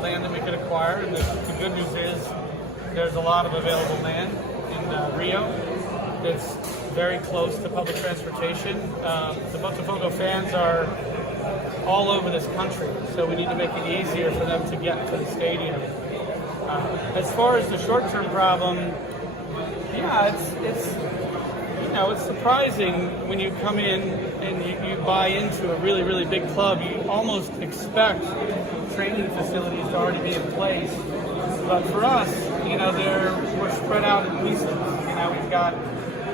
land that we could acquire. And the good news is there's a lot of available land in Rio that's very close to public transportation. The Botafogo fans are all over this country, so we need to make it easier for them to get to the stadium. As far as the short-term problem, yeah, it's surprising when you come in and you buy into a really, really big club. You almost expect training facilities to already be in place. But for us, we're spread out in pieces. We've got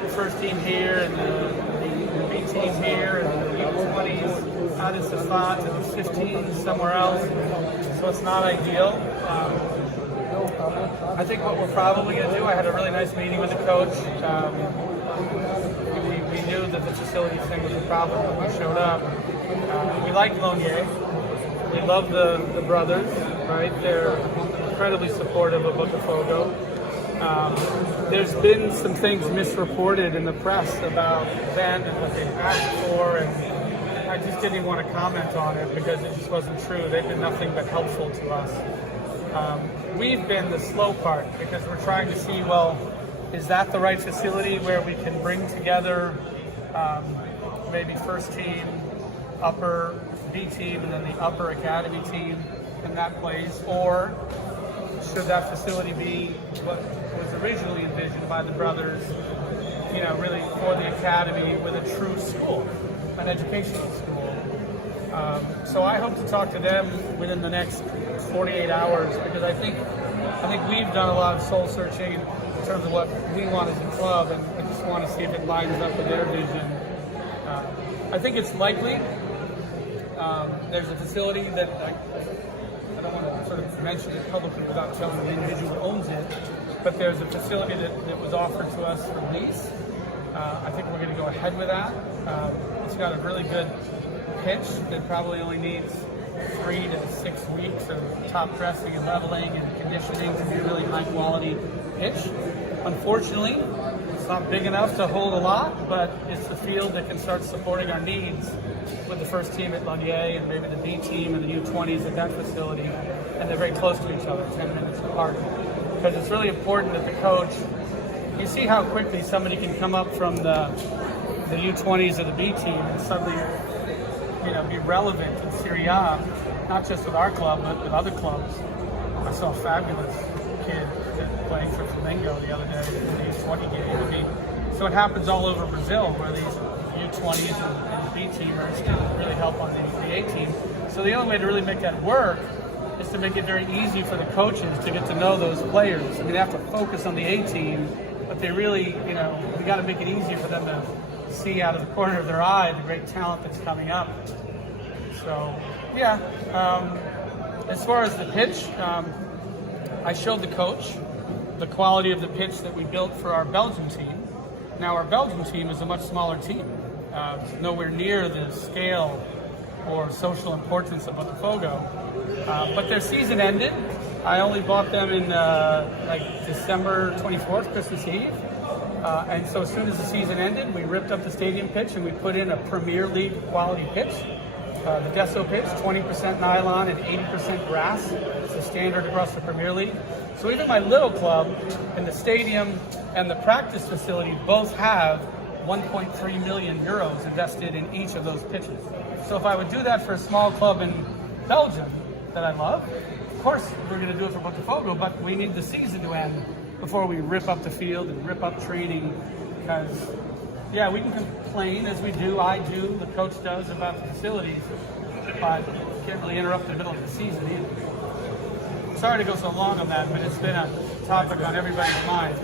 the first team here and the B team here and the U20s out in Safat and the 15 somewhere else. So it's not ideal. I think what we're probably going to do, I had a really nice meeting with the coach. We knew that the facilities thing was a problem when we showed up. We liked Lonier. We love the brothers, right? They're incredibly supportive of Botafogo. There's been some things misreported in the press about them and what they asked for, and I just didn't even want to comment on it because it just wasn't true. They've been nothing but helpful to us. We've been the slow part because we're trying to see, well, is that the right facility where we can bring together maybe first team, upper B team, and then the upper academy team in that place? Or should that facility be what was originally envisioned by the brothers, really for the academy with a true school, an educational school? So I hope to talk to them within the next 48 hours because I think we've done a lot of soul searching in terms of what we want as a club, and I just want to see if it lines up with their vision. I think it's likely. There's a facility that I don't want to sort of mention it publicly without telling the individual who owns it, but there's a facility that was offered to us for lease. I think we're going to go ahead with that. It's got a really good pitch that probably only needs 3 to 6 weeks of top dressing and leveling and conditioning to be a really high quality pitch. Unfortunately, it's not big enough to hold a lot, but it's the field that can start supporting our needs with the first team at Lonier and maybe the B team and the U20s at that facility, and they're very close to each other, 10 minutes apart. Because it's really important that the coach, you see how quickly somebody can come up from the U20s or the B team and suddenly be relevant in Serie A, not just with our club, but with other clubs. I saw a fabulous kid playing for Flamengo the other day in the U20 game. So it happens all over Brazil where these U20s and B teamers can really help on the A team. So the only way to really make that work is to make it very easy for the coaches to get to know those players. They have to focus on the A team, but they really, we got to make it easier for them to see out of the corner of their eye the great talent that's coming up. So, yeah. As far as the pitch, I showed the coach the quality of the pitch that we built for our Belgian team. Now, our Belgian team is a much smaller team. It's nowhere near the scale or social importance of Botafogo. But their season ended. I only bought them in December 24th, Christmas Eve. And so as soon as the season ended, we ripped up the stadium pitch and we put in a Premier League quality pitch. The Deso pitch, 20% nylon and 80% grass. It's the standard across the Premier League. So even my little club and the stadium and the practice facility both have 1.3 million euros invested in each of those pitches. So if I would do that for a small club in Belgium that I love, of course we're going to do it for Botafogo, but we need the season to end before we rip up the field and rip up training. Because, yeah, we can complain as we do, I do, the coach does about the facilities, but you can't really interrupt the middle of the season either. Sorry to go so long on that, but it's been a topic on everybody's mind.